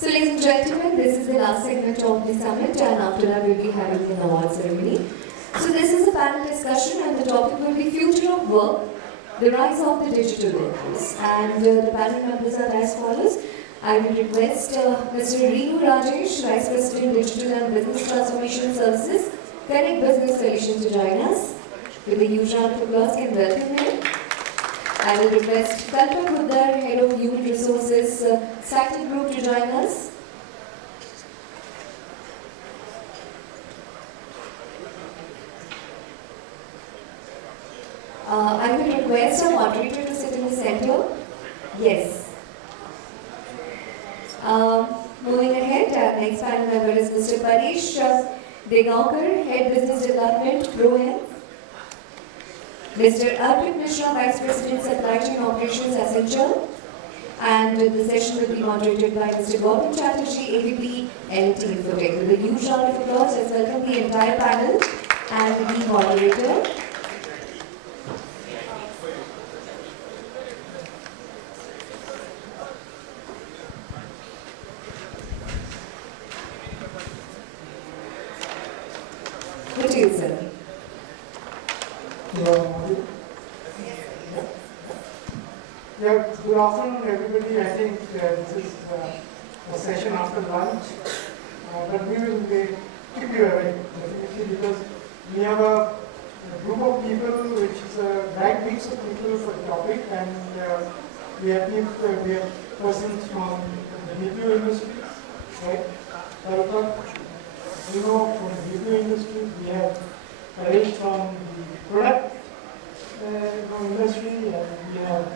So ladies and gentlemen, this is the last segment of the summit, and after that we'll be having an award ceremony. So this is a panel discussion and the topic will be future of work, the rise of the digital workforce. And the panel members are as follows. I will request Mr. Renu Rajesh, Vice President Digital and Business Transformation Services, Connect Business Solutions to join us. With a huge round of applause, can welcome him. I will request Kalpa Khuddar, Head of Human Resources, Sacred Group to join us. I will request our moderator to sit in the center. Yes. Moving ahead, our next panel member is Mr. Paresh Degaonkar, Head Business Development, ProHealth. Mr. Arpit Mishra, Vice President Supply Chain Operations, Accenture. And the session will be moderated by Mr. Gautam Chatterjee, AVP, L&T Infotech. With a huge round of applause, let's welcome the entire panel and the moderator. Good to you, sir. Yeah, good afternoon everybody. I think this is a session after lunch, but we will keep you awake definitely because we have a group of people which is a right mix of people for the topic, and we have persons from the BPO industry, right? You know, from the BPO industry, we have Paresh from the product industry, and we have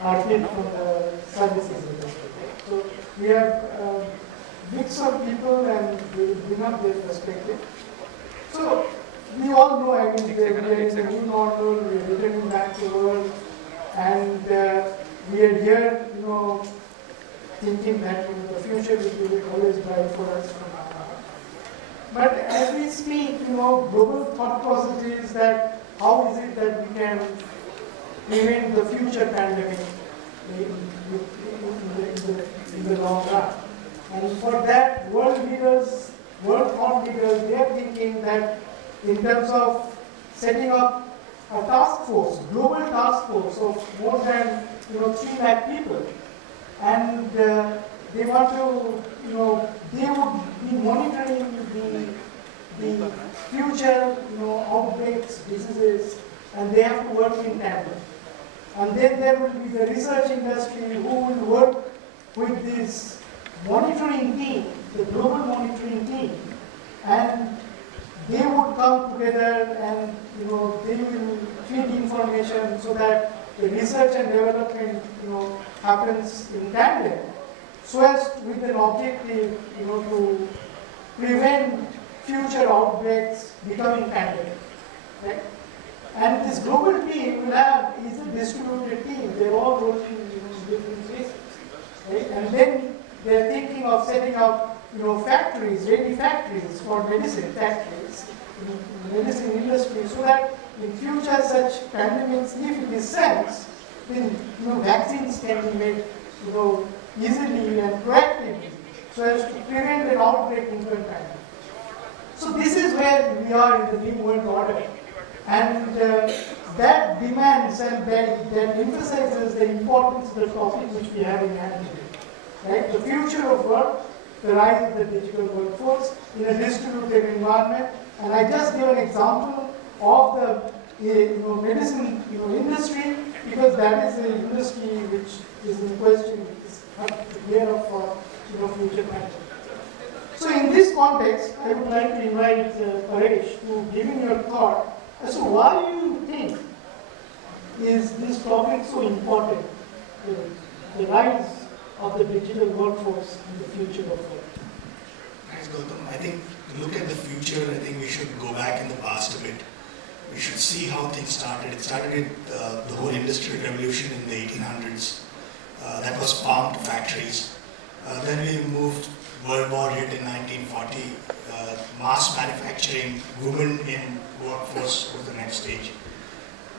Arpit from the services industry. So we have a mix of people and we will bring up their perspective. So we all know, I mean, we are in a new normal, we are returning back to work, and we are here, you know, thinking that the future will be always bright for us from now on. But as we speak, you know, global thought process is that how is it that we can prevent the future pandemic in the long run? And for that, world thought leaders, they are thinking that in terms of setting up a task force, global task force of more than 3 lakh people, and they want to, they would be monitoring the future, outbreaks, diseases, and they have to work in tandem. And then there will be the research industry who will work with this monitoring team, the global monitoring team, and they would come together and they will feed information so that the research and development happens in tandem, so as with an objective to prevent future outbreaks becoming pandemic. Right? And this global team will have is a distributed team. They're all working in different places. Right? And then they're thinking of setting up factories, ready factories for medicine factories, in the medicine industry, so that in future such pandemics, if it is sense, then vaccines can be made easily and proactively, so as to prevent an outbreak into a pandemic. So this is where we are in the new world order, and that demands and that emphasizes the importance of the topic which we have in hand today, right? The future of work, the rise of the digital workforce in a distributed environment, and I just give an example of the medicine industry, because that is the industry which is in question, is not clear for future planning. So in this context, I would like to invite Paresh to give me your thought as to why you think is this topic so important, the rise of the digital workforce in the future of work. Thanks, Gautam. I think to look at the future, I think we should go back in the past a bit. We should see how things started. It started with the whole industrial revolution in the 1800s. That was farm to factories. Then we moved, World War hit in 1940. Mass manufacturing, women in workforce was the next stage.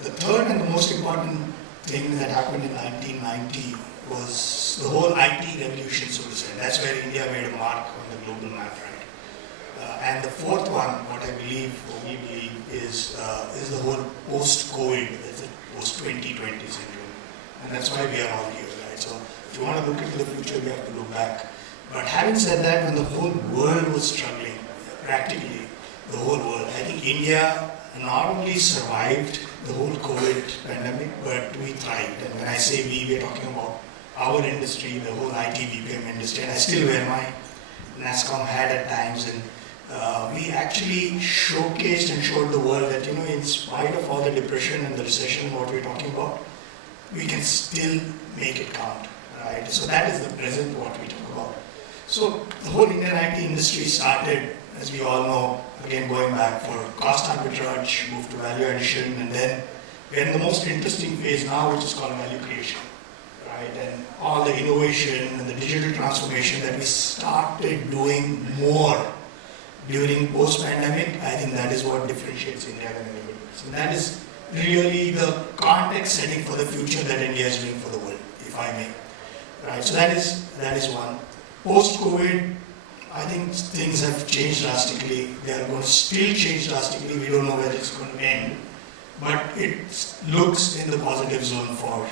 The third and the most important thing that happened in 1990 was the whole IT revolution, so to say. That's where India made a mark on the global map, right? And the fourth one, what I believe, or we believe, is the whole post-COVID, post-2020 syndrome. And that's why we are all here, right? So if you want to look into the future, we have to look back. But having said that, when the whole world was struggling, practically the whole world, I think India not only survived the whole COVID pandemic, but we thrived. And when I say we are talking about our industry, the whole IT BPM industry, and I still wear my NASCOM hat at times, and we actually showcased and showed the world that, in spite of all the depression and the recession, what we're talking about, we can still make it count, right? So that is the present what we talk about. So the whole Indian IT industry started, as we all know, again going back for cost arbitrage, move to value addition, and then we're in the most interesting phase now, which is called value creation, right? And all the innovation and the digital transformation that we started doing more during post-pandemic, I think that is what differentiates India than anybody else. And that is really the context setting for the future that India is doing for the world, if I may. Right? So that is one. Post-COVID, I think things have changed drastically. They are going to still change drastically. We don't know where it's going to end. But it looks in the positive zone for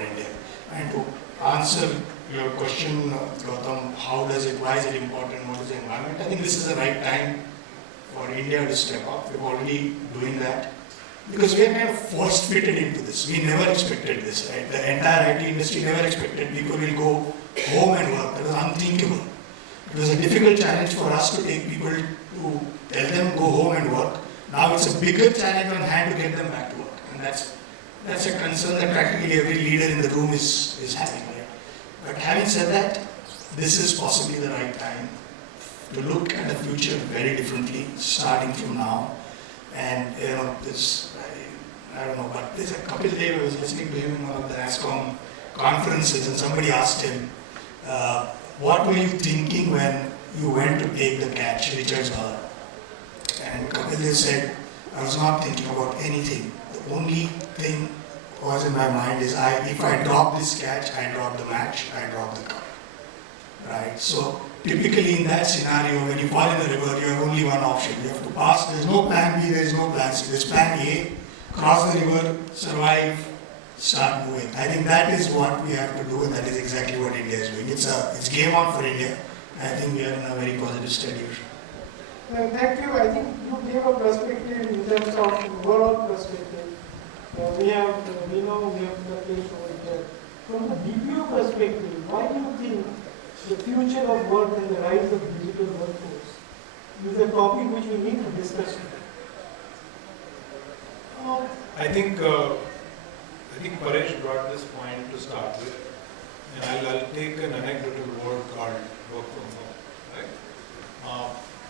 India. And to answer your question, Gautam, how does it, why is it important, what is the environment? I think this is the right time for India to step up. We're already doing that. Because we are kind of force fitted into this. We never expected this, right? The entire IT industry never expected people will go home and work. That was unthinkable. It was a difficult challenge for us to take people to tell them go home and work. Now it's a bigger challenge on hand to get them back to work. And that's a concern that practically every leader in the room is having, right? But having said that, this is possibly the right time to look at the future very differently, starting from now. And I don't know, but there's a couple of days I was listening to him in one of the NASCOM conferences, and somebody asked him, what were you thinking when you went to take the catch, Richard's dollar? And Kapil Dev said, I was not thinking about anything. The only thing was in my mind is, if I drop this catch, I drop the match, I drop the cup. Right? So typically in that scenario, when you fall in the river, you have only one option. You have to pass. There's no plan B, there's no plan C. There's plan A, cross the river, survive, start moving. I think that is what we have to do, and that is exactly what India is doing. It's game on for India. I think we are in a very positive state here. Thank you. I think you gave a perspective in terms of overall perspective. We know we have the case over here. From the BPO perspective, why do you think the future of work and the rise of digital workforce is a topic which we need to discuss today? I think Paresh brought this point to start with, and I'll take an anecdotal word called work from home. Right?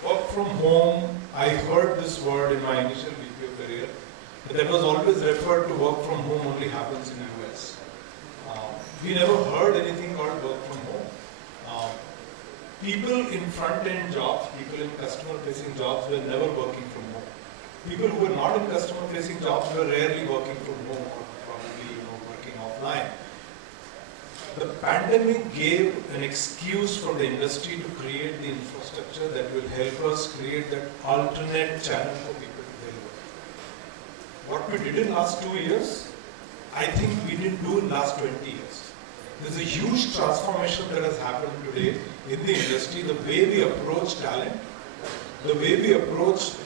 Work from home, I heard this word in my initial BPO career, but that was always referred to work from home only happens in the US. We never heard anything called work from home. People in front-end jobs, people in customer-facing jobs were never working from home. People who were not in customer-facing jobs were rarely working from home or probably working offline. The pandemic gave an excuse for the industry to create the infrastructure that will help us create that alternate channel for people to deliver. What we did in last 2 years, I think we didn't do in last 20 years. There's a huge transformation that has happened today in the industry, the way we approach talent, the way we approach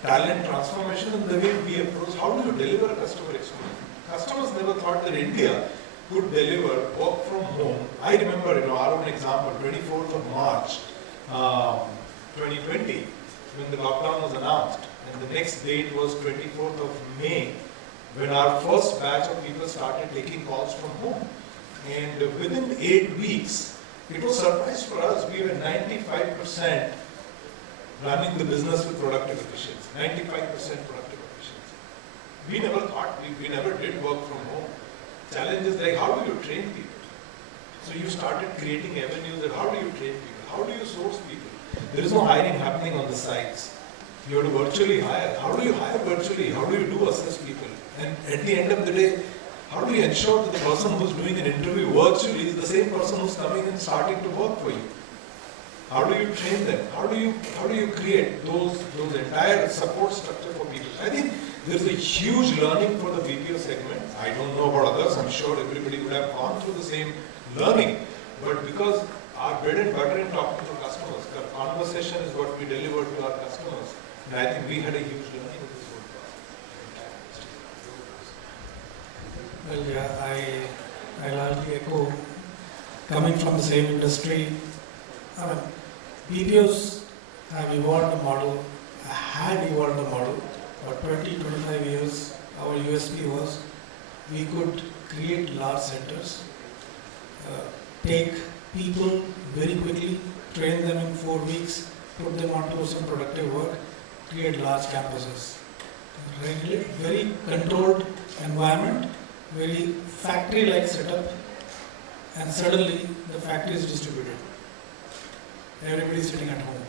talent transformation, and the way we approach how do you deliver a customer experience. Customers never thought that India could deliver work from home. I remember, our own example, 24th of March 2020, when the lockdown was announced, and the next date was 24th of May, when our first batch of people started taking calls from home. And within 8 weeks, it was a surprise for us. We were 95% running the business with productive efficiency. 95% productive efficiency. We never thought, we never did work from home. Challenge is like, how do you train people? So you started creating avenues that how do you train people? How do you source people? There is no hiring happening on the sites. You have to virtually hire. How do you hire virtually? How do you do assess people? And at the end of the day, How do you ensure that the person who's doing an interview virtually is the same person who's coming and starting to work for you? How do you train them? How do you create those entire support structure for people? I think there's a huge learning for the BPO segment. I don't know about others. I'm sure everybody would have gone through the same learning. But because our bread and butter in talking to customers, the conversation is what we deliver to our customers. And I think we had a huge learning with this whole process. Well, yeah, I largely echo. Coming from the same industry, BPOs have evolved the model, had evolved the model. For 20-25 years, our USP was we could create large centers, take people very quickly, train them in 4 weeks, put them onto some productive work, create large campuses. Very controlled environment, very factory-like setup, and suddenly the factory is distributed. Everybody is sitting at home.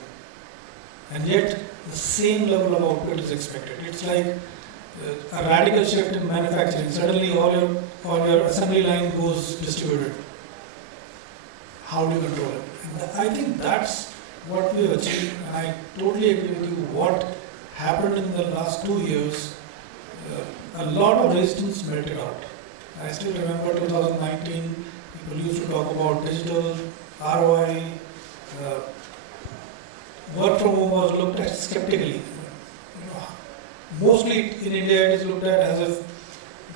And yet, the same level of output is expected. It's like a radical shift in manufacturing. Suddenly, all your assembly line goes distributed. How do you control it? And I think that's what we have achieved. And I totally agree with you. What happened in the last 2 years, a lot of resistance melted out. I still remember 2019, people used to talk about digital, ROI, work from home was looked at skeptically. Mostly in India it is looked at as if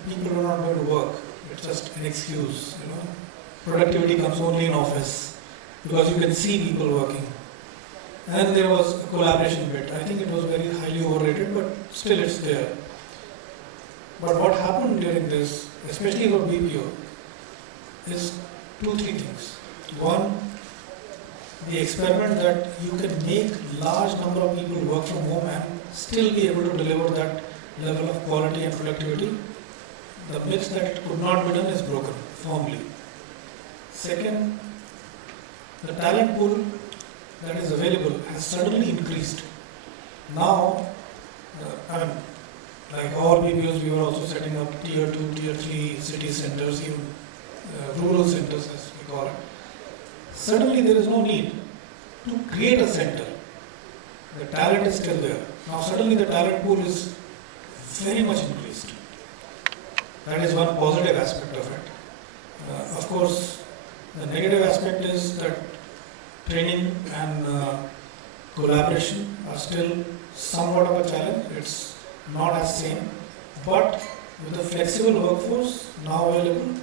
people are not going to work. It's just an excuse. Productivity comes only in office because you can see people working. And there was a collaboration bit. I think it was very highly overrated, but still it's there. But what happened during this, especially for BPO, is 2-3 things. One, the experiment that you can make large number of people work from home and still be able to deliver that level of quality and productivity. The myth that it could not be done is broken firmly. Second, the talent pool that is available has suddenly increased. Now, like all BPOs, we were also setting up tier 2, tier 3 city centers, even rural centers as we call it. Suddenly there is no need to create a center. The talent is still there. Now suddenly the talent pool is very much increased. That is one positive aspect of it. Of course, the negative aspect is that training and collaboration are still somewhat of a challenge. It's not as same. But with the flexible workforce now available,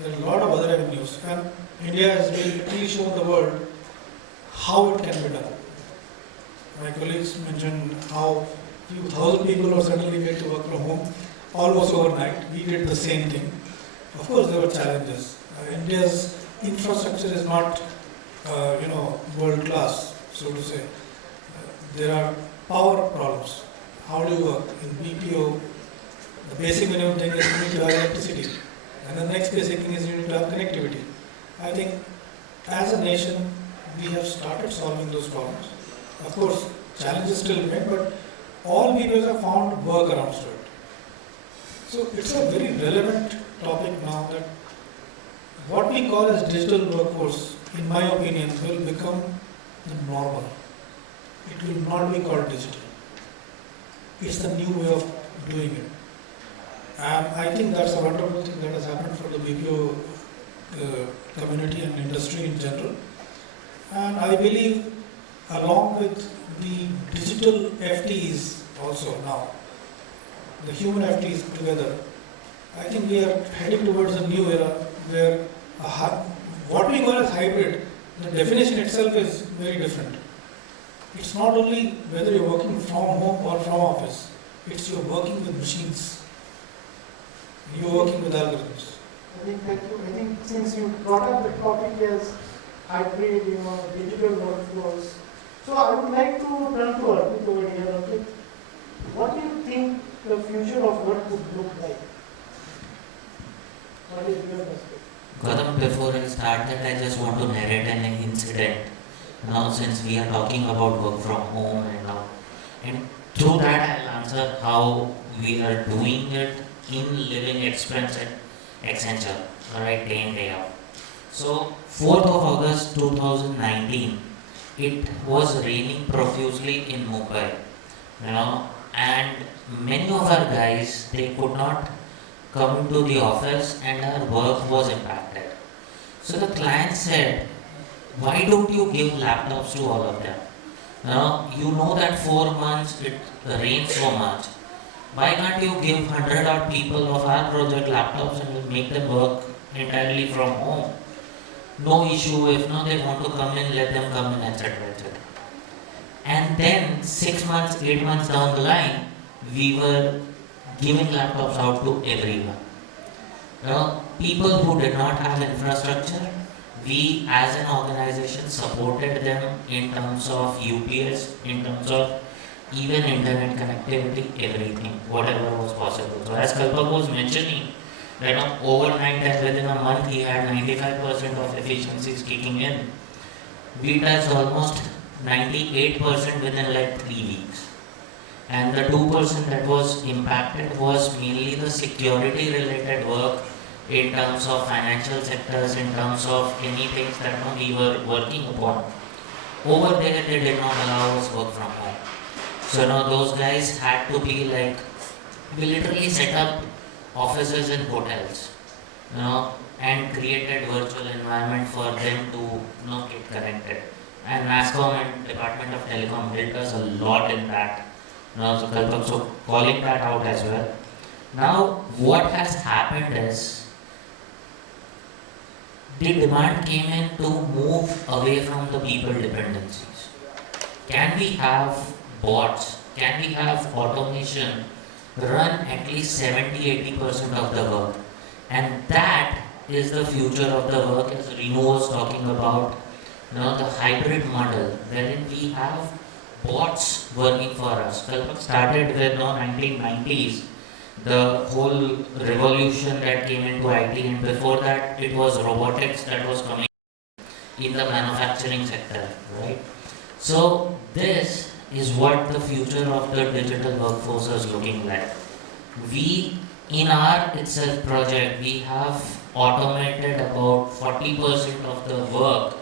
there are a lot of other avenues. And India has really shown the world how it can be done. My colleagues mentioned how few thousand people were suddenly made to work from home almost overnight. We did the same thing. Of course, there were challenges. India's infrastructure is not, world class, so to say. There are power problems. How do you work? In BPO, the basic minimum thing is you need to have electricity. And the next basic thing is you need to have connectivity. I think as a nation, we have started solving those problems. Of course, challenges still remain, but all BPOs have found workarounds to it. So it's a very relevant topic now that what we call as digital workforce, in my opinion, will become the normal. It will not be called digital. It's the new way of doing it. And I think that's a wonderful thing that has happened for the BPO community and industry in general. And I believe along with the digital FTEs also now, the human FTEs together, I think we are heading towards a new era where what we call as hybrid, the definition itself is very different. It's not only whether you're working from home or from office, it's you're working with machines. You're working with algorithms. Thank you. I think since you brought up the topic as hybrid, digital workforce, so I would like to turn to Arpit over here. Arpit, what do you think the future of work would look like? What is your perspective? Gautam, before I start that, I just want to narrate an incident. Now, since we are talking about work from home and through that I'll answer how we are doing it in living expense at Accenture, alright, day in, day out. So, 4th of August 2019, it was raining profusely in Mumbai, and many of our guys, they could not come into the office and our work was impacted. So the client said, why don't you give laptops to all of them? You know that 4 months it rains so much. Why can't you give 100 odd people of our project laptops and we'll make them work entirely from home? No issue, if not they want to come in, let them come in, etc. etc. And then 6 months, 8 months down the line, we were giving laptops out to everyone. People who did not have infrastructure, we as an organization supported them in terms of UPS, in terms of even internet connectivity, everything, whatever was possible. So as Kalpak was mentioning, that overnight and within a month he had 95% of efficiencies kicking in. We touched almost 98% within like 3 weeks. And the 2% that was impacted was mainly the security related work in terms of financial sectors, in terms of any things that we were working upon. Over there, they did not allow us work from home. So those guys had to be like, we literally set up offices in hotels, and created virtual environment for them to get connected. And NASCOM and Department of Telecom helped us a lot in that. So calling that out as well. Now, what has happened is the demand came in to move away from the people dependencies. Can we have bots? Can we have automation run at least 70-80% of the work? And that is the future of the work, as Renu was talking about, the hybrid model, wherein we have bots working for us. Kalpak started with 1990s, the whole revolution that came into IT, and before that it was robotics that was coming in the manufacturing sector, right? So this is what the future of the digital workforce is looking like. We, in our itself project, we have automated about 40% of the work.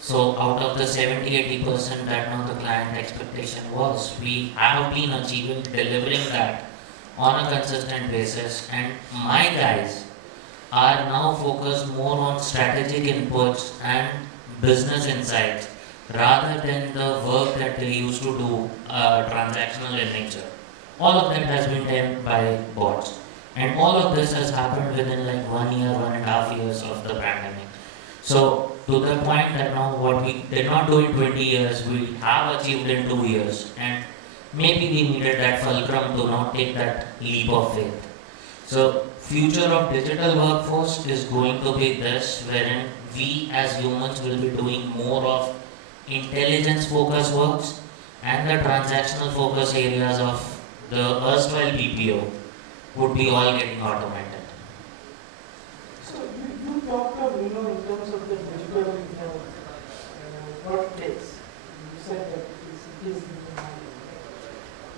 So out of the 70-80% that now the client expectation was, we have been achieving, delivering that on a consistent basis, and my guys are now focused more on strategic inputs and business insights rather than the work that they used to do transactional in nature. All of that has been done by bots, and all of this has happened within like 1 year, 1.5 years of the pandemic. So to the point that now what we did not do in 20 years, we have achieved in 2 years, and maybe we needed that fulcrum to not take that leap of faith. So future of digital workforce is going to be this, wherein we as humans will be doing more of intelligence focused works, and the transactional focus areas of the erstwhile BPO would be all getting automated. So you talked of, in terms of the digital workplace. You said that it is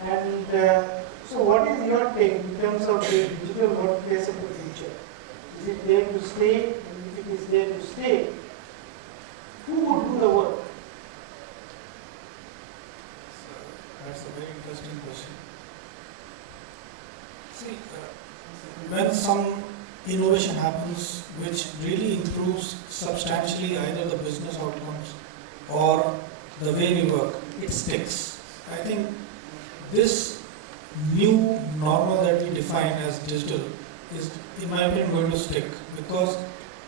and so what is your take in terms of the digital workplace of the future? Is it there to stay? And if it is there to stay, who would do the work? That's a very interesting question. See, when some innovation happens which really improves substantially either the business outcomes or the way we work, it sticks. I think this new normal that we define as digital is, in my opinion, going to stick because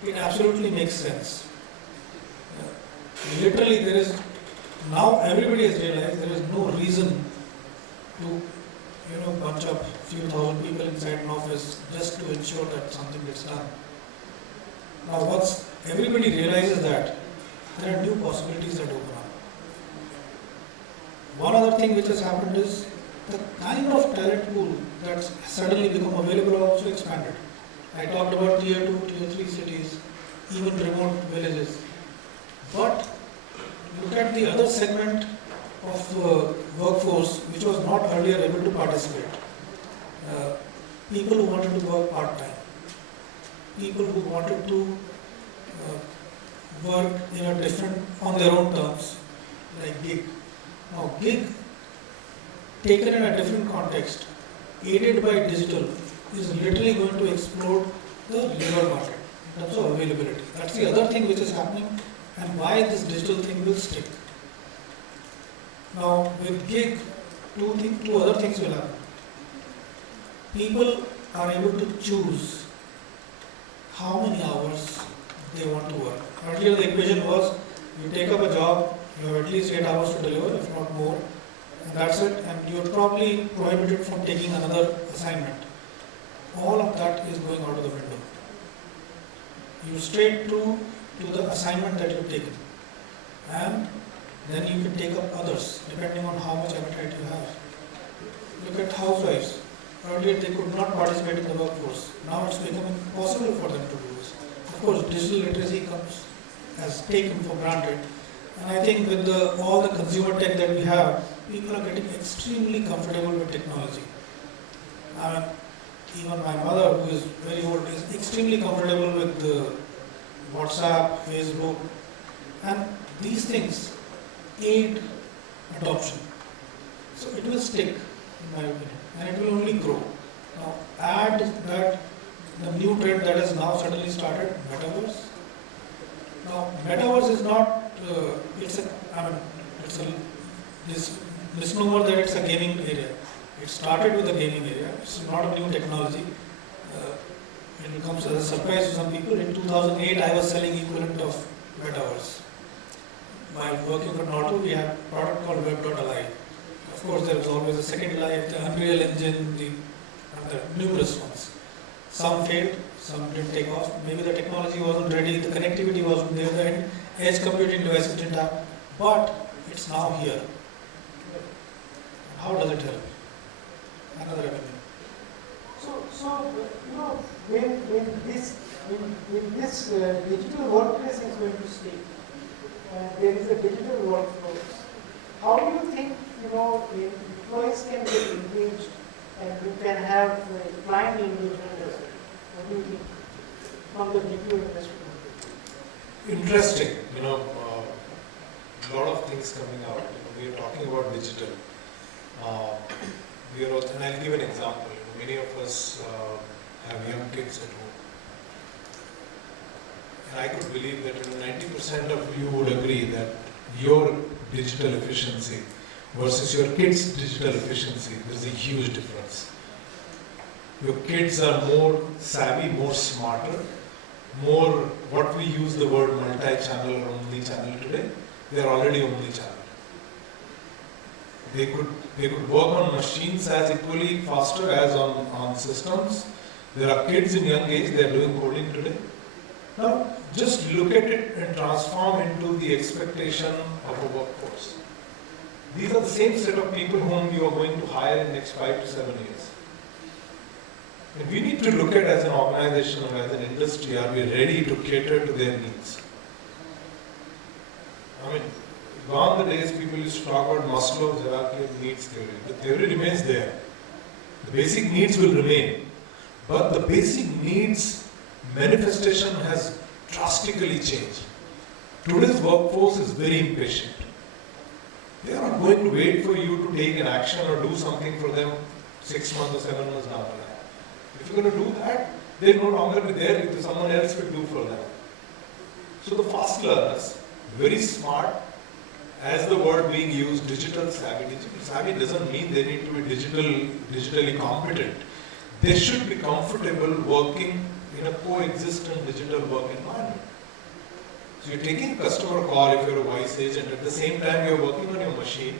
it absolutely makes sense. Literally, there is now everybody has realized there is no reason to bunch up few thousand people inside an office just to ensure that something gets done. Now, once everybody realizes that, there are new possibilities that open up. One other thing which has happened is the kind of talent pool that's suddenly become available also expanded. I talked about tier 2, tier 3 cities, even remote villages. But look at the other segment of workforce which was not earlier able to participate. people who wanted to work part-time, people who wanted to work in a different, on their own terms, like gig. Now gig, taken in a different context, aided by digital, is literally going to explode the labor market in terms of availability. That's the other thing which is happening and why this digital thing will stick. Now with gig, two other things will happen. People are able to choose how many hours they want to work. Earlier the equation was, you take up a job, you have at least 8 hours to deliver, if not more, and that's it, and you're probably prohibited from taking another assignment. All of that is going out of the window. You straight to the assignment that you've taken, and then you can take up others depending on how much appetite you have. Look at housewives. Earlier they could not participate in the workforce. Now it's becoming possible for them to do this. Of course, digital literacy comes as taken for granted. And I think with all the consumer tech that we have, people are getting extremely comfortable with technology. Even my mother, who is very old, is extremely comfortable with WhatsApp, Facebook, and these things aid adoption. So it will stick, in my opinion, and it will only grow. Now add that the new trend that has now suddenly started, metaverse. Now metaverse is not, it's a this misnomer that it's a gaming area. It started with the gaming area. It's not a new technology. It comes as a surprise to some people. In 2008, I was selling equivalent of metaverse. While working for Norton, we had a product called Web.li. Of course, there was always a second life, the Unreal Engine, the numerous ones. Some failed, some didn't take off. Maybe the technology wasn't ready, the connectivity wasn't there, the edge computing devices didn't have. But it's now here. How does it help? Another avenue. So you know, when this digital workplace is going to stay, there is a digital workforce. How do you think, employees can get engaged and you can have client engagement as well? What do you think from the BPO industry? Interesting, a lot of things coming out. We are talking about digital. And I'll give an example. Many of us have young kids at home. And I could believe that 90% of you would agree that your digital efficiency versus your kids' digital efficiency, there's a huge difference. Your kids are more savvy, more smarter, more what we use the word multi-channel or omni-channel today. They are already omni-channel. They could work on machines as equally faster as on systems. There are kids in young age, they are doing coding today. Now, just look at it and transform into the expectation of a workforce. These are the same set of people whom you are going to hire in the next 5 to 7 years. And we need to look at as an organization or as an industry, are we ready to cater to their needs? Gone the days people used to talk about Maslow's hierarchy of needs theory. The theory remains there. The basic needs will remain. But the basic needs manifestation has drastically changed. Today's workforce is very impatient. They are not going to wait for you to take an action or do something for them 6 months or 7 months down the line. If you're going to do that, they'll no longer be there if someone else will do for them. So the fast learners, very smart, as the word being used, digital savvy. Digital savvy doesn't mean they need to be digitally competent. They should be comfortable working in a coexistent digital work environment. So you're taking customer call if you're a voice agent. At the same time, you're working on your machine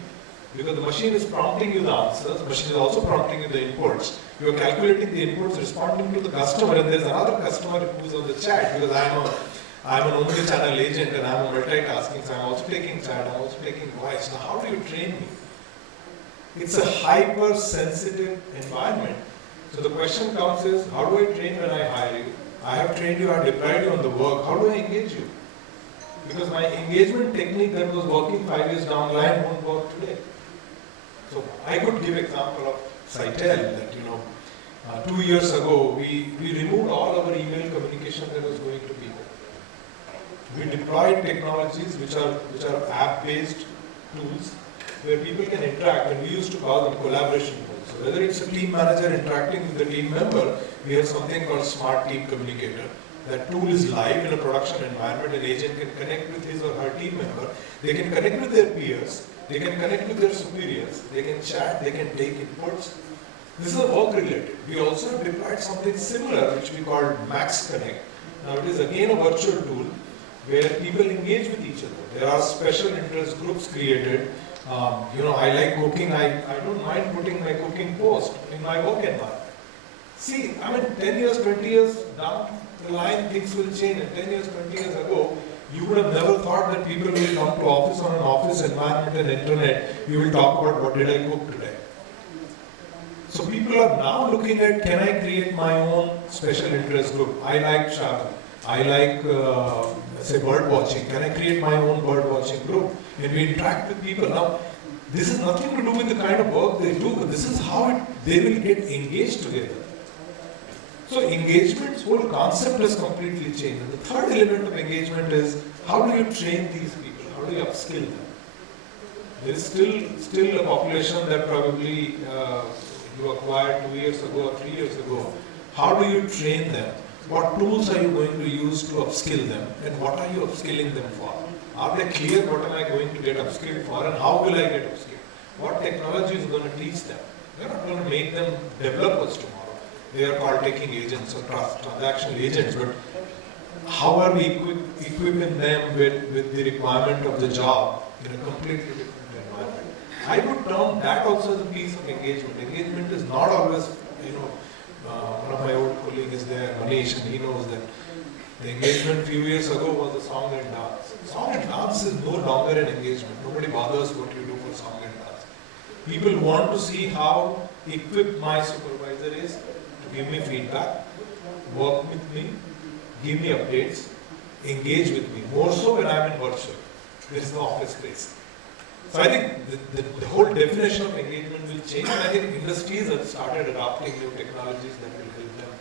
because the machine is prompting you the answers. The machine is also prompting you the inputs. You're calculating the inputs, responding to the customer, and there's another customer who's on the chat because I'm an omni-channel agent and I'm a multitasking, so I'm also taking chat, I'm also taking voice. Now, how do you train me? It's a hyper-sensitive environment. So the question comes is, how do I train when I hire you? I have trained you, I have deployed you on the work. How do I engage you? Because my engagement technique that was working 5 years down the line won't work today. So I could give example of Citel that, 2 years ago, we removed all our email communication that was going to people. We deployed technologies which are app-based tools where people can interact, and we used to call them collaboration tools. So whether it's a team manager interacting with the team member, we have something called Smart Team Communicator. That tool is live in a production environment. An agent can connect with his or her team member. They can connect with their peers. They can connect with their superiors. They can chat. They can take inputs. This is work related. We also deployed something similar which we called Max Connect. Now it is again a virtual tool where people engage with each other. There are special interest groups created. I like cooking. I don't mind putting my cooking post in my work environment. See, 10 years, 20 years down the line, things will change. And 10 years, 20 years ago, you would have never thought that people will come to office on an office environment and internet. We will talk about what did I cook today. So people are now looking at, can I create my own special interest group? I like travel. I like, bird watching. Can I create my own bird watching group? And we interact with people. Now, this has nothing to do with the kind of work they do, but this is how they will get engaged together. So engagement's whole concept has completely changed. And the third element of engagement is, how do you train these people? How do you upskill them? There is still a population that probably you acquired 2 years ago or 3 years ago. How do you train them? What tools are you going to use to upskill them? And what are you upskilling them for? Are they clear what am I going to get upskilled for and how will I get upskilled? What technology is going to teach them? We're not going to make them developers tomorrow. They are called taking agents or transactional agents, but how are we equipping them with the requirement of the job in a completely different environment? I would term that also as a piece of engagement. Engagement is not always, one of my old colleagues is there, Manish, and he knows that the engagement a few years ago was the song and dance. Song and dance is no longer an engagement. Nobody bothers what you do for song and dance. People want to see how equipped my supervisor is to give me feedback, work with me, give me updates, engage with me. More so when I'm in virtual. There is no office space. So I think the whole definition of engagement will change, and I think industries have started adopting new technologies that will help them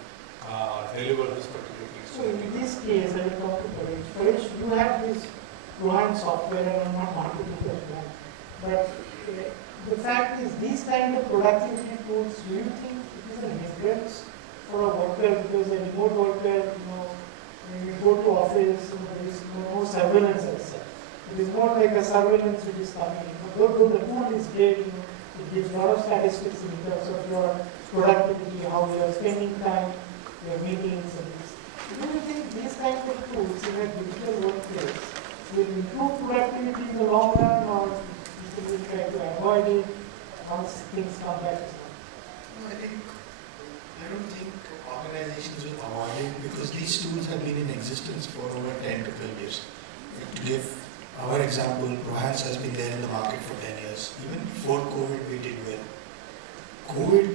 deliver this particular piece. So in this case, I will talk to Paresh. Paresh, you have this Rohan software, and I'm not marketing that, but the fact is, these kind of productivity tools, do you think it is a hindrance for a worker, because a remote worker, when you go to office, there is no surveillance as such. It is more like a surveillance which is coming. Though the tool is great, it gives a lot of statistics in terms of your productivity, how you are spending time, your meetings, and this. Do you think these kinds of tools in a digital workplace will improve productivity in the long run, or people will try to avoid it once things come back? No, I don't think organizations will avoid it because these tools have been in existence for over 10 to 12 years. To give our example, Rohans has been there in the market for 10 years. Even before COVID, we did well.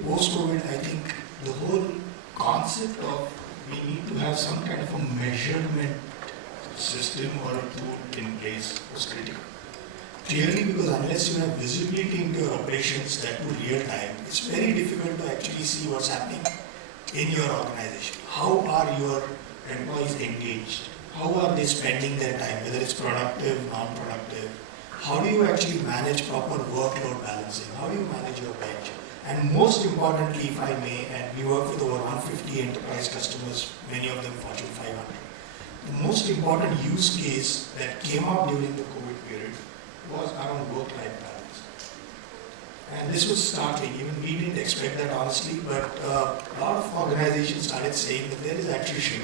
Post-COVID, I think the whole concept of we need to have some kind of a measurement system or a tool in place was critical. Clearly, because unless you have visibility into your operations that to real time, it's very difficult to actually see what's happening in your organization. How are your employees engaged? How are they spending their time, whether it's productive, non-productive? How do you actually manage proper workload balancing? How do you manage your bench? And most importantly, if I may, and we work with over 150 enterprise customers, many of them Fortune 500. The most important use case that came up during the COVID period was around work-life balance. And this was startling. Even we didn't expect that honestly, but a lot of organizations started saying that there is attrition.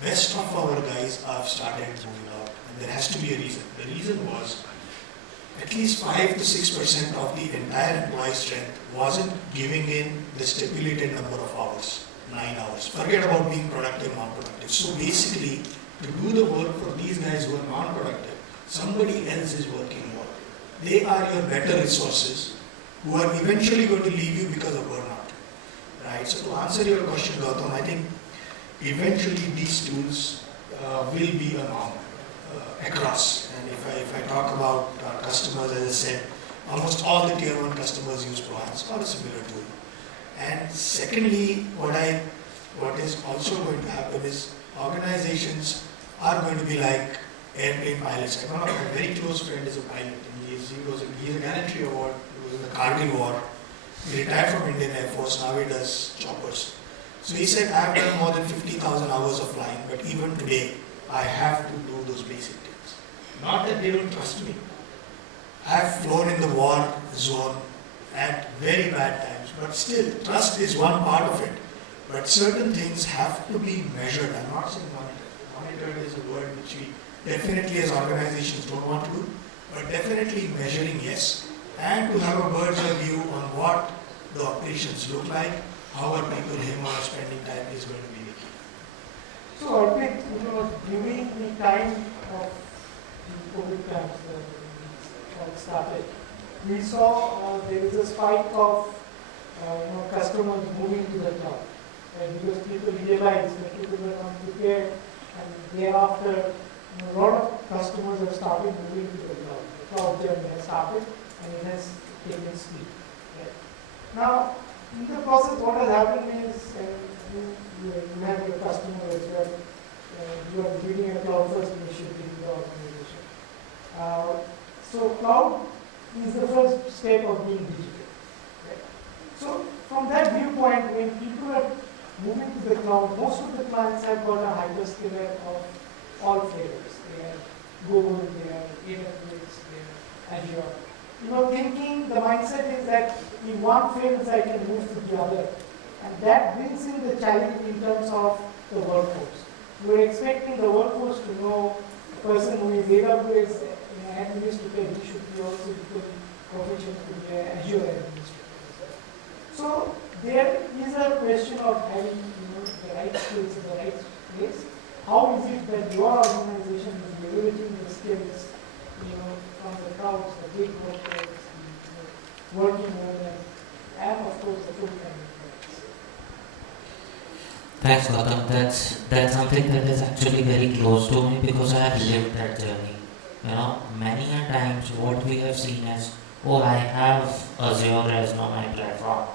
Best of our guys have started moving out, and there has to be a reason. The reason was at least 5 to 6% of the entire employee strength wasn't giving in the stipulated number of hours, 9 hours. Forget about being productive, non-productive. So basically, to do the work for these guys who are non-productive, somebody else is working more. They are your better resources who are eventually going to leave you because of burnout. Right? So to answer your question, Gautam, I think eventually these tools will be a norm across. And if I talk about customers, as I said, almost all the tier 1 customers use Rohans or a similar tool. And secondly, what is also going to happen is organizations are going to be like airplane pilots. One of my very close friend is a pilot, and he's a gallantry award. He was in the Kargil War. He retired from Indian Air Force. Now he does choppers. So he said, I've done more than 50,000 hours of flying, but even today, I have to do those basic things. Not that they don't trust me. I've flown in the war zone at very bad times, but still, trust is one part of it. But certain things have to be measured. I'm not saying monitored. Monitored is a word which we definitely as organizations don't want to do, but definitely measuring, yes. And to have a bird's eye view on what the operations look like, how are people here are spending time is going to be the key. So I think, during the time of the COVID times when it started, we saw there is a spike of customers moving to the cloud. And because people realized that people were not prepared, and thereafter a lot of customers have started moving to the cloud. The cloud journey has started and it has taken speed. Right? Now, in the process, what has happened is you have your customer as well. You are leading a cloud first initiative in the organization. So cloud is the first step of being digital. Right? So from that viewpoint, when people are moving to the cloud, most of the clients have got a hyperscaler of all flavors. They have Google, they have AWS, they have Azure. Thinking the mindset is that if one fails, I can move to the other. And that brings in the challenge in terms of the workforce. We're expecting the workforce to know a person who is AWS administrator, he should be also equally proficient to be an Azure administrator. So there is a question of having the right skills in the right place. How is it that your organization is leveraging the skills from the crowds, the big workers, working women, and of course the full-time employees? Thanks, Gautam. That's something that is actually very close to me because I have lived that journey. Many a times what we have seen is, oh, I have Azure as my platform.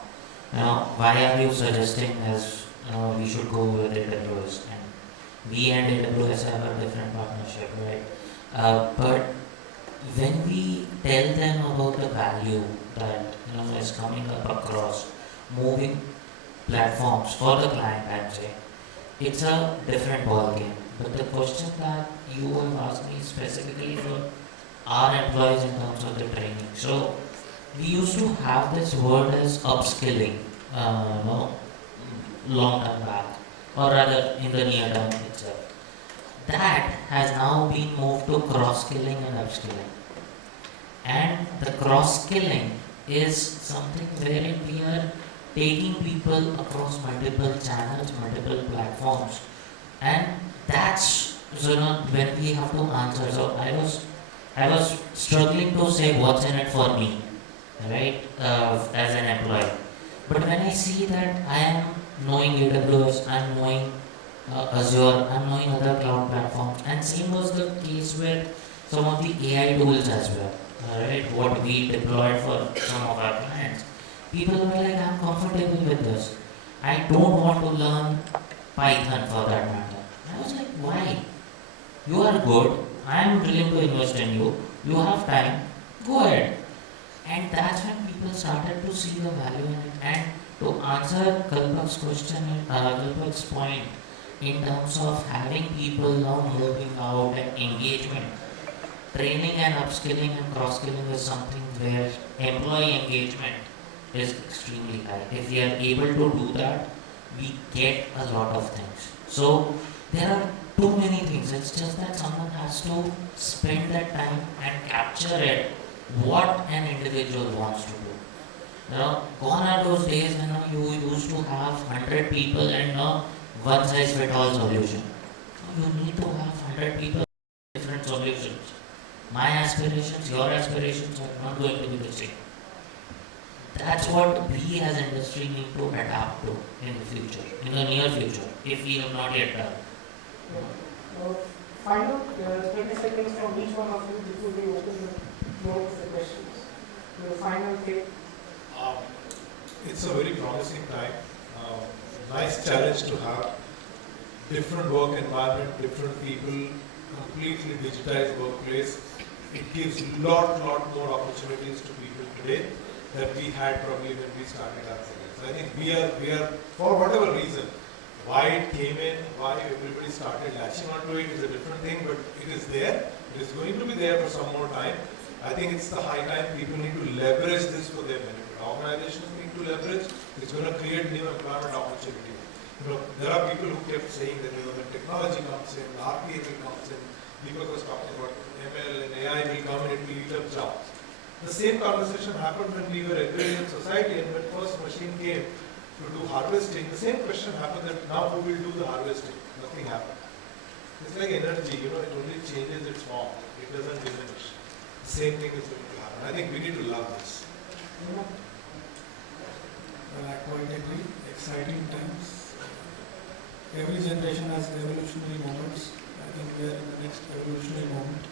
Why are you suggesting as we should go with AWS? And we and AWS have a different partnership, right? But when we tell them about the value that is coming up across moving platforms for the client, I'd say it's a different ball game. But the question that you have asked me specifically for our employees in terms of the training. So we used to have this word as upskilling, long time back, or rather in the near term itself. That has now been moved to cross-skilling and upskilling. And the cross-skilling is something wherein we are taking people across multiple channels, multiple platforms. And that's when we have to answer. So I was struggling to say what's in it for me, right, as an employee. But when I see that I am knowing AWS, I'm knowing Azure, I'm knowing other cloud platforms, and same was the case with some of the AI tools as well, right, what we deployed for some of our clients. People were like, I'm comfortable with this. I don't want to learn Python for that matter. I was like, why? You are good. I am willing to invest in you. You have time. Go ahead. And that's when people started to see the value in it. And to answer Kalpak's question, Kalpak's point, in terms of having people now moving out and engagement, training and upskilling and cross-skilling is something where employee engagement is extremely high. If we are able to do that, we get a lot of things. So there are too many things. It's just that someone has to spend that time and capture it, what an individual wants to do. Gone are those days when you used to have 100 people and one size fit all solution. You need to have 100 people, different solutions. My aspirations, your aspirations are not going to be the same. That's what we as industry need to adapt to in the future, in the near future, if we have not yet done. Final 30 seconds from each one of you before we open the floor for the questions. Your final take. it's a very promising time. Nice challenge to have. Different work environment, different people, completely digitized workplace. It gives lot more opportunities to people today than we had probably when we started our careers. I think we are for whatever reason, why it came in, why everybody started latching onto it is a different thing, but it is there. It is going to be there for some more time. I think it's the high time people need to leverage this for their benefit. Organizations need to leverage. It's going to create new employment opportunities. There are people who kept saying that when technology comes in, RPA comes in, Deepak was talking about ML and AI will come and it will eat up jobs. The same conversation happened when we were agrarian society and when first machine came to do harvesting. The same question happened that now who will do the harvesting? Nothing happened. It's like energy, it only changes its form. It doesn't diminish. The same thing is going to happen. I think we need to love this. Well, I quite agree. Exciting times. Every generation has revolutionary moments. I think we are in the next revolutionary moment.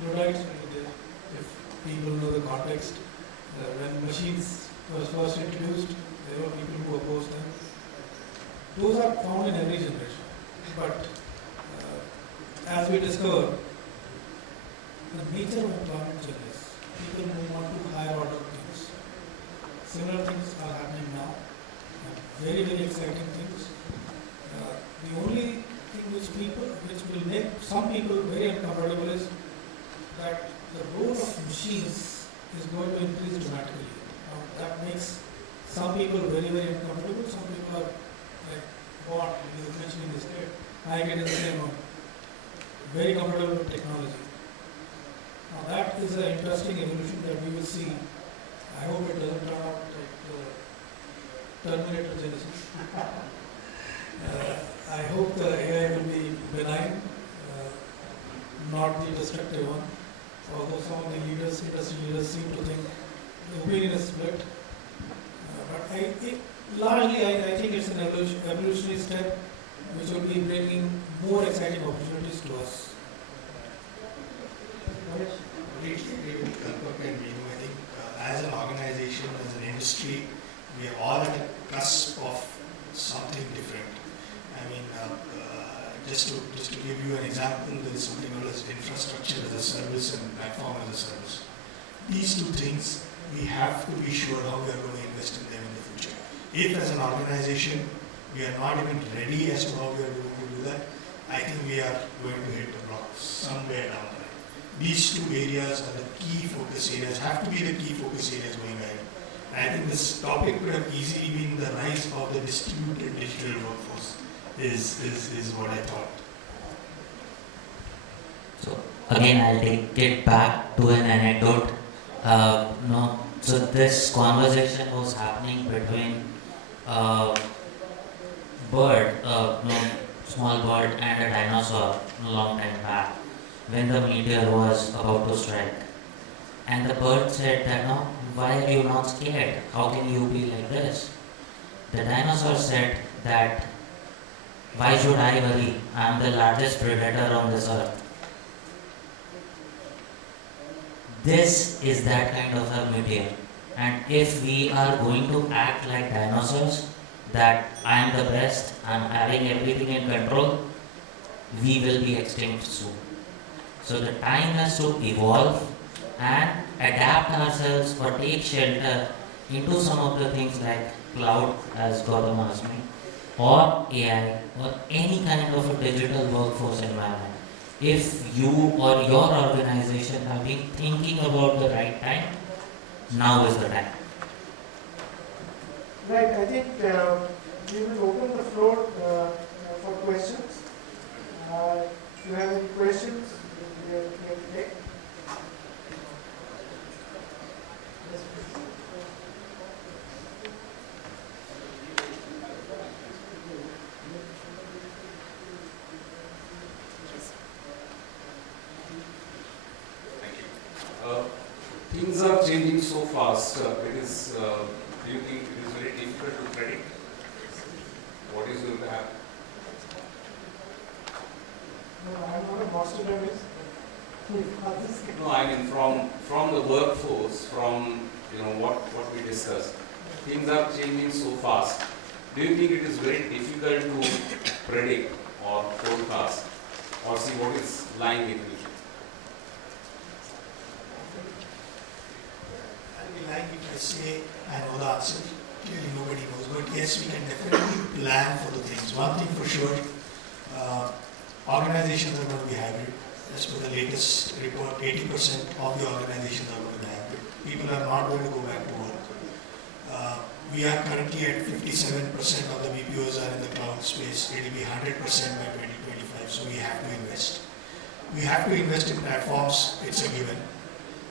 You're right, if people know the context, when machines were first introduced, there were people who opposed them. Those are found in every generation. But as we discover, the nature of employment changes. People move on to higher order things. Similar things are happening now. Very exciting things. The only thing which will make some people very uncomfortable is that the role of machines is going to increase dramatically. That makes some people very uncomfortable. Some people are like, what you were mentioning this kid. I get in the same one. Very comfortable with technology. Now that is an interesting evolution that we will see. I hope it doesn't turn out like Terminator Genesis. I hope the AI will be benign, not the destructive one. Although some of the industry leaders seem to think the opinion is split. But largely I think it's an evolutionary step which will be bringing more exciting opportunities to us. I think as an organization, as an industry, we are all at the cusp of something different. I mean, just to give you an example, there is something called as infrastructure as a service and platform as a service. These two things, we have to be sure how we are going to invest in them in the future. If as an organization, we are not even ready as to how we are going to do that, I think we are going to hit the block somewhere down the line. These two areas are the key focus areas, have to be the key focus areas going ahead. And I think this topic could have easily been the rise of the distributed digital workforce is what I thought. So again, I'll take it back to an anecdote. So this conversation was happening between small bird and a dinosaur a long time back when the meteor was about to strike. And the bird said that, no, why are you not scared? How can you be like this? The dinosaur said that, why should I worry? I am the largest predator on this earth. This is that kind of a meteor. And if we are going to act like dinosaurs, that I am the best, I am having everything in control, we will be extinct soon. So the time is to evolve and adapt ourselves or take shelter into some of the things like cloud, as Gautam asked me, or AI, or any kind of a digital workforce environment. If you or your organization have been thinking about the right time, now is the time. Right, I think we will open the floor for questions. If you have any questions, we are here to take. Yes, please. Things are changing so fast. Do you think it is very difficult to predict what is going to happen? No, I'm not a master. No, I mean from the workforce, from what we discussed. Things are changing so fast. Do you think it is very difficult to predict or forecast or see what is lying in future? I'll be lying if I say I know the answer. Clearly nobody knows, but yes, we can definitely plan for the things. One thing for sure, organizations are going to be hybrid. As per the latest report, 80% of the organizations are going to be hybrid. People are not going to go back to work. We are currently at 57% of the BPOs are in the cloud space. It will be 100% by 2025, so we have to invest. We have to invest in platforms, it's a given.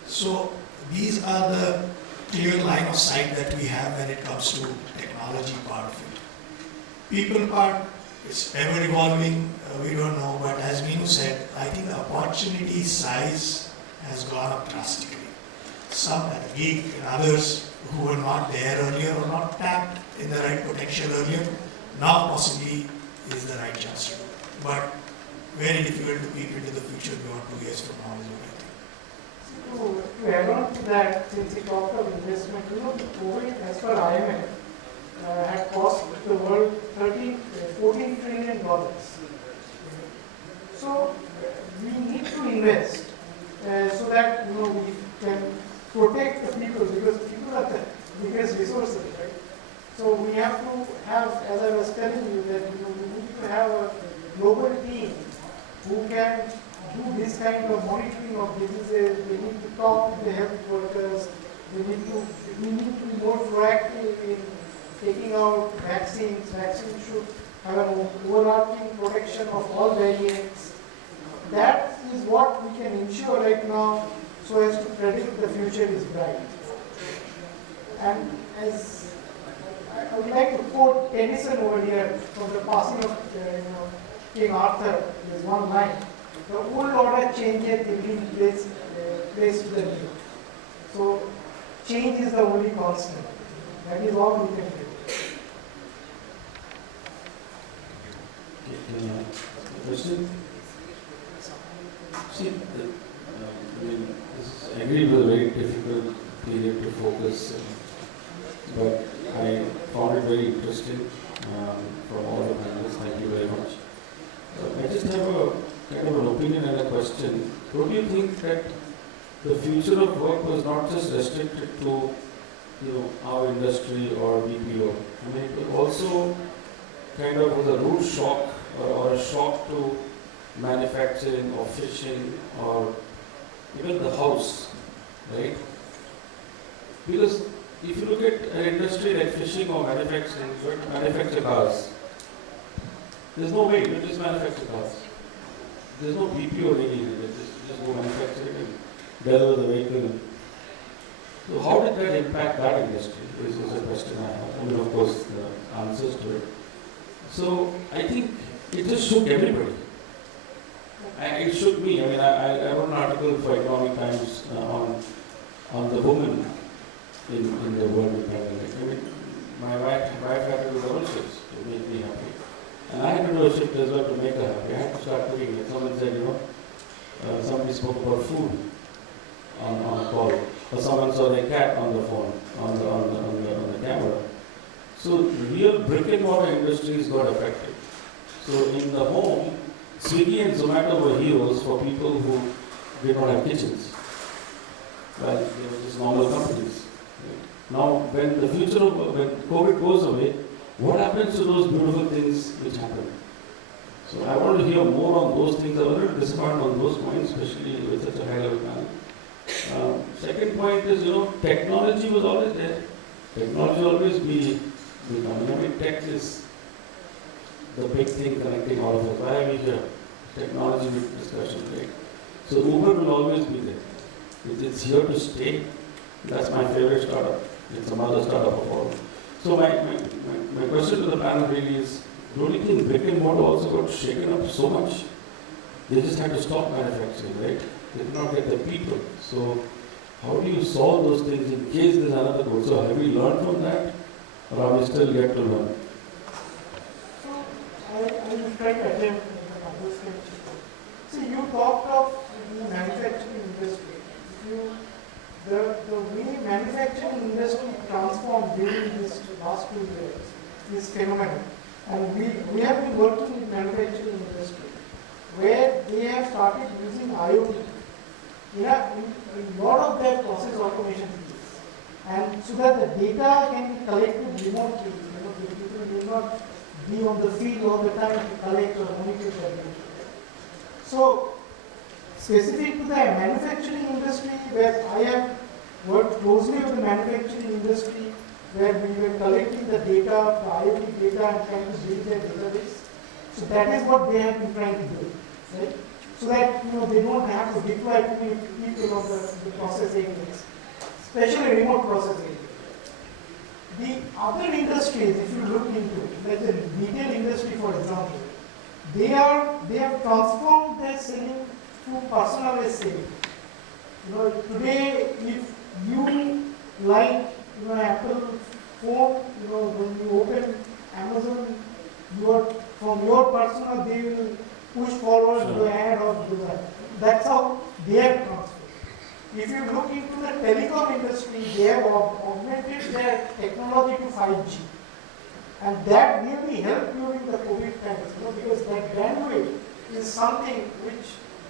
So these are the clear line of sight that we have when it comes to technology part of it. People part, it's ever evolving, we don't know, but as Meenu said, I think the opportunity size has gone up drastically. Some at the gig and others who were not there earlier or not tapped in the right potential earlier, now possibly is the right chance to do. But very difficult to peep into the future beyond 2 years from now is what I think. To add on to that, since we talked of investment, the COVID, as per IMF, had cost the world $14 trillion. So we need to invest so that we can protect the people, because people are the biggest resources, right? So we have to have, as I was telling you, that we need to have a global team who can do this kind of monitoring of diseases. We need to talk to the health workers. We need to be more proactive in taking out vaccines. Vaccines should have an overarching protection of all variants. That is what we can ensure right now, so as to predict the future is bright. And as I would like to quote Tennyson over here from the passing of King Arthur, there's one line: "The old order changeth in place to the new." So change is the only constant. That is all we can do. Question? See, I agree it was a very difficult period to focus, but I found it very interesting from all the panelists. Thank you very much. I just have a kind of an opinion and a question. Don't you think that the future of work was not just restricted to our industry or BPO? I mean, it was also kind of was a root shock or a shock to manufacturing or fishing or even the house, right? Because if you look at an industry like fishing or manufacturing, you have to manufacture cars. There's no way, you just manufacture cars. There's no BPO really in it, just go manufacture it and deliver the vehicle. So how did that impact that industry is a question I have. I mean, of course, the answers to it. So I think it just shook everybody. It shook me. I mean, I wrote an article for Economic Times on the woman in the world pandemic. I mean, my wife had to do double shifts to make me happy. And I had to do a shift as well to make her happy. I had to start cooking. Like someone said, somebody spoke about food on a call. Or someone saw their cat on the phone, on the camera. So real brick and mortar industries got affected. So in the home, Swiggy and Zomato were heroes for people who did not have kitchens. Well, they were just normal companies. Now, when COVID goes away, what happens to those beautiful things which happen? So I want to hear more on those things. I was a little disappointed on those points, especially with such a high level panel. Second point is, technology was always there. Technology will always be coming. I mean, tech is the big thing connecting all of us. Why are we here? Technology discussion, right? So Uber will always be there. It's here to stay. That's my favorite startup. It's a mother startup of all. So my question to the panel really is, don't you think brick and mortar also got shaken up so much? They just had to stop manufacturing, right? They did not get the people. So how do you solve those things in case there's another code? So have we learned from that, or are we still yet to learn? So I will try to attempt another sketch. See, you talked of the manufacturing industry. The way manufacturing is phenomenal. And we have been working in manufacturing industry where they have started using IoT in a lot of their process automation fields. And so that the data can be collected remotely. The people need not be on the field all the time to collect or monitor the data. So, specific to the manufacturing industry, where I have worked closely with the manufacturing industry, where we were collecting the data, the IoT data, and trying to build their database. So that is what they have been trying to do, right? So that they don't have to deploy too many people on the process areas, especially remote process areas. The other industries, if you look into, like the retail industry, for example, they have transformed their selling to personalized selling. Today, if you like Apple phone, when you open Amazon, from your personal, they will push forward the ad or do that. That's how they have transformed. If you look into the telecom industry, they have augmented their technology to 5G. And that really helped during the COVID times, because that bandwidth is something which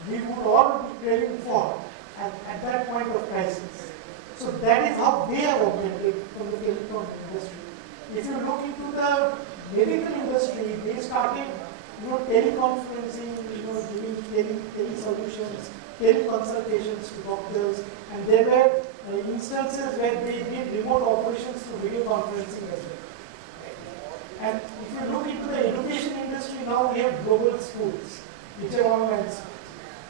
we would all be craving for at that point of crisis. So that is how they have augmented from the telecom industry. If you look into the medical industry, they started teleconferencing, doing tele-solutions, teleconsultations to doctors, and there were instances where they did remote operations through video conferencing as well. And if you look into the education industry, now we have global schools, which are online schools.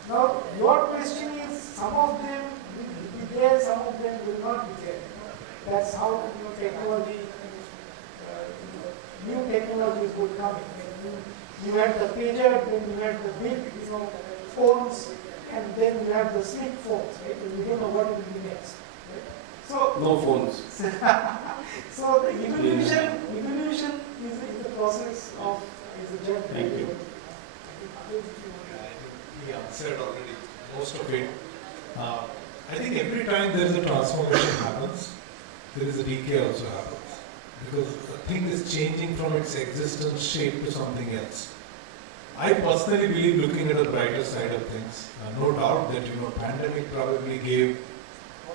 Now, your question is, some of them will be there, some of them will not be there. That's how technology, new technologies will come in. You had the pager, then you had the big, phones, and then you have the sleek phones, right? And you don't know what will be next. Right? So no phones. So the evolution is the process of is the journey. Thank you. He answered already most of it. I think every time there is a transformation happens, there is a decay also happens. Because the thing is changing from its existence shape to something else. I personally believe, looking at the brighter side of things, no doubt that pandemic probably gave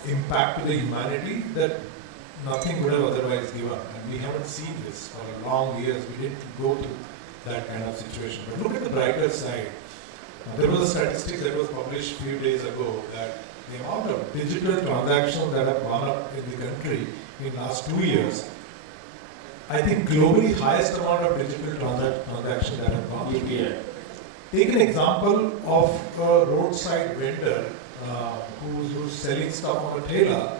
impact to the humanity that nothing would have otherwise given. And we haven't seen this for long years. We didn't go through that kind of situation. But look at the brighter side. There was a statistic that was published a few days ago that the amount of digital transactions that have gone up in the country in the last 2 years, I think globally highest amount of digital transactions that have gone through. Take an example of a roadside vendor who's selling stuff on a trailer.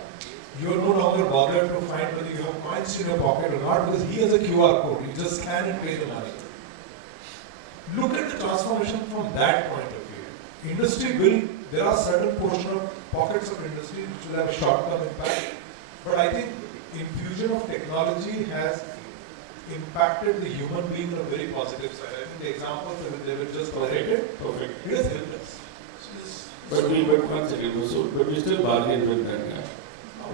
You are no longer bothered to find whether you have coins in your pocket or not, because he has a QR code. You just scan and pay the money. Look at the transformation from that point of view. Industry will, there are certain portion of pockets of industry which will have short-term impact, but I think infusion of technology has impacted the human being in a very positive side. I think the examples that they were just narrated, Perfect. it has helped us. But one second, but we still bargain with that guy.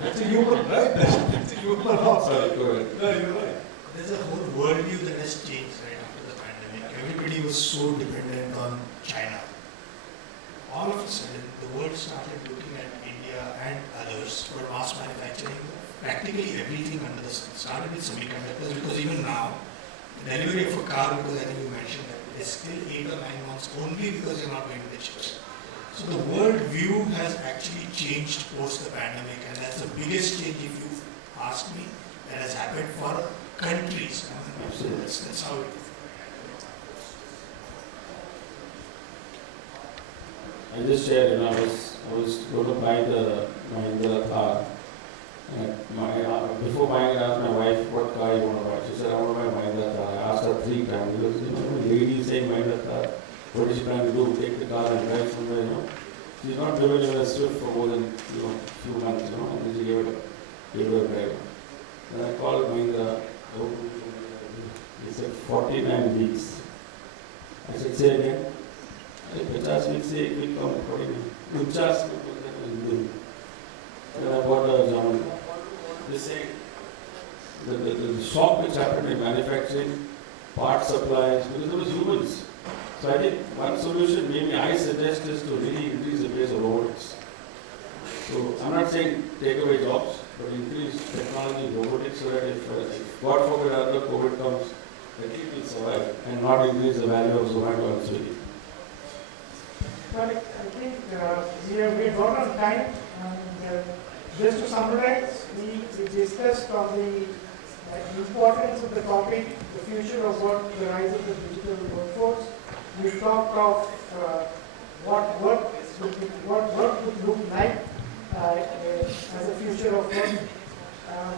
That's a human, right? That's a human also. Sorry, go ahead. No, you're right. There's a whole worldview that has changed right after the pandemic. Everybody was so dependent on China. All of a sudden, the world started looking at India and others for mass manufacturing. Practically everything under the sun started with semiconductors, because even now, the delivery of a car, because I think you mentioned that, is still 8 or 9 months only because you're not going to the chips. So the world view has actually changed post the pandemic, and that's the biggest change, if you ask me, that has happened for countries. Absolutely. That's how it is. I just shared, I was going to buy the Mahindra car. And before buying it, I asked my wife, what car you want to buy? She said, I want to buy Mahindra car. I asked her 3 times, because the lady saying Mahindra car, what is she trying to do? Take the car and drive somewhere, She's not driven in a Swift for more than, few months, and then she gave it a driver. Then I called Mahindra, he said 49 weeks. I said, say again. 50 weeks से 1 week कम 49. 50 में Then I bought a German. They say the shock which happened in manufacturing, part supplies, because there was humans. So I think one solution maybe I suggest is to really increase the pace of robotics. So I'm not saying take away jobs, but increase technology, robotics, so that if God forbid another COVID comes, at least we'll survive and not increase the value of Zomato and Swiggy. But I think we've got on time, and just to summarize, we discussed on the importance of the topic, the future of work, the rise of the digital workforce. We talked of what work would look like as a future of work.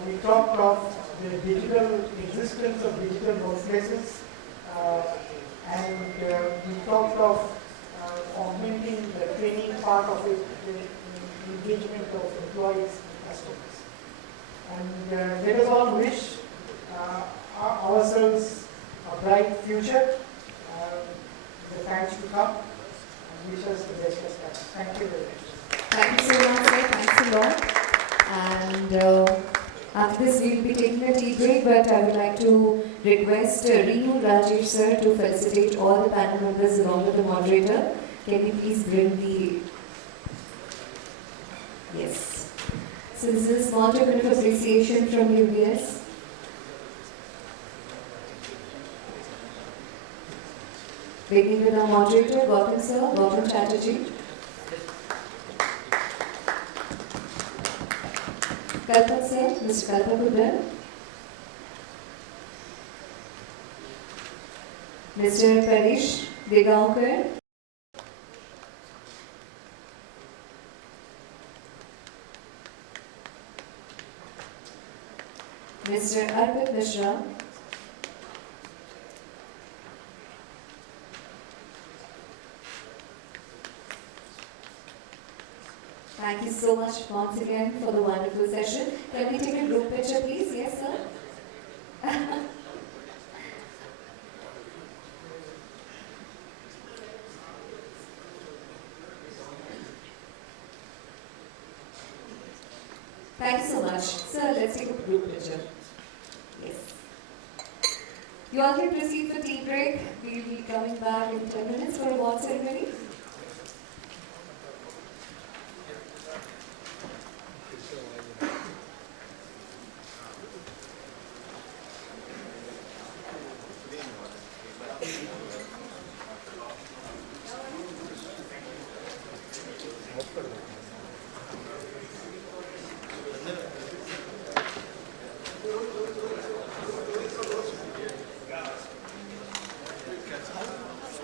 We talked of the digital existence of digital workplaces, and we talked of augmenting the training part of it, the engagement of employees and customers. And let us all wish ourselves a bright future, the times to come, and wish us the best of times. Thank you very much. Thank you so much, sir. Thanks a lot. And after this, we will be taking a tea break, but I would like to request Renu Rajesh sir to felicitate all the panel members along with the moderator. Can you please bring the... Yes. So this is a small token of appreciation from UBS. Beginning with our moderator, Gautam sir, Gautam Chatterjee. Kalpak sir, Mr. Kalpak Udar. Mr. Parish Degaonkar. Mr. Arpit Mishra. Thank you so much once again for the wonderful session. Can we take a group picture, please? Yes, sir. Thank you so much. Sir, let's take a group picture. Yes. You all can proceed for tea break. We will be coming back in 10 minutes for a award ceremony.